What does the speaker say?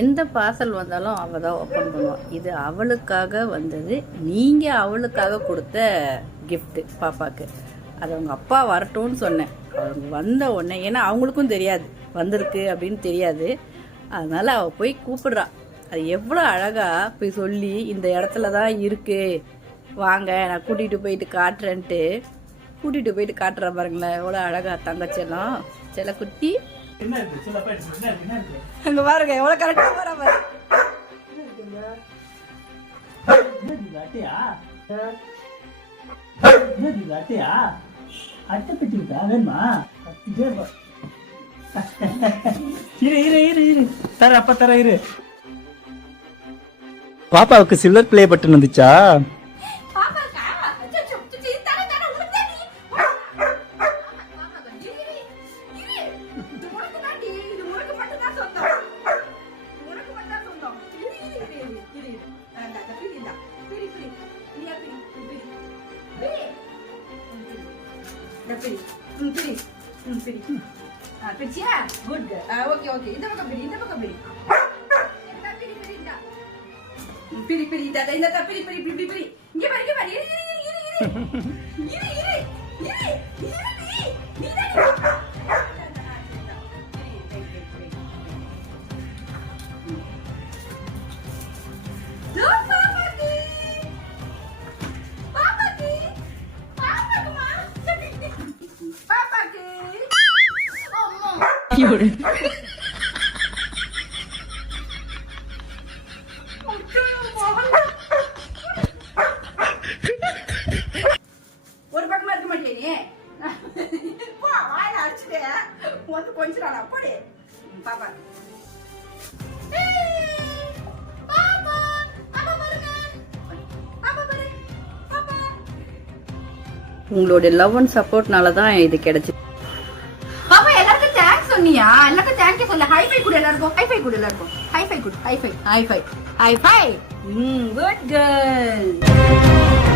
எந்த பார்சல் வந்தாலும் அவள் தான் ஓப்பன் பண்ணுவாள் இது அவளுக்காக வந்தது. நீங்கள் அவளுக்காக கொடுத்த கிஃப்ட்டு பாப்பாவுக்கு அது அவங்க அப்பா வரட்டும்னு சொன்னேன். அவங்க வந்த உடனே ஏன்னா அவங்களுக்கும் தெரியாது. வந்திருக்கு அப்படின்னு தெரியாது. அதனால் அவள் போய் கூப்பிடுறா. அது எவ்வளோ அழகாக போய் சொல்லி இந்த இடத்துல தான் இருக்குது வாங்க நான் கூட்டிகிட்டு போயிட்டு காட்டுறேன்ட்டு. கூட்டிகிட்டு போயிட்டு காட்டுறா பாருங்களேன். எவ்வளோ அழகா தங்கச்செல்லாம். குட்டி அங்க பாருங்க எவ்வளவு கரெக்டா போறா பாரு அட்டையா அட்டை பெட்டி இருக்கா வேணுமா இரு இரு இரு இரு தர அப்ப தர இரு பாப்பாவுக்கு சில்வர் பிளே பட்டன் வந்துச்சா குட் ஓகே ஓகே இந்த பக்கம் பிடி இந்த பக்கம் பிடி பிடி பிடி இந்தா பிடி பிடி இந்த இந்த இந்த பிடி பிடி பிடி பிடி இங்க பாரு இங்க பாரு இரு இரு இரு இரு இரு இரு இரு இரு இரு நீ தான் ஒரு பக்கமா இருக்க போ வாயில வந்து கொஞ்சம் அப்படி பாப்பா. உங்களோட லவ் அண்ட் சப்போர்ட்னால தான் இது கிடைச்சிது சொன்னியா எல்லாருக்கும் தேங்க்யூ சொல்ல. ஹைஃபை கூட எல்லாருக்கும். ஹைஃபை கூட எல்லாருக்கும். ஹைஃபை கூட. High five high five high five ம் குட் கேர்ள்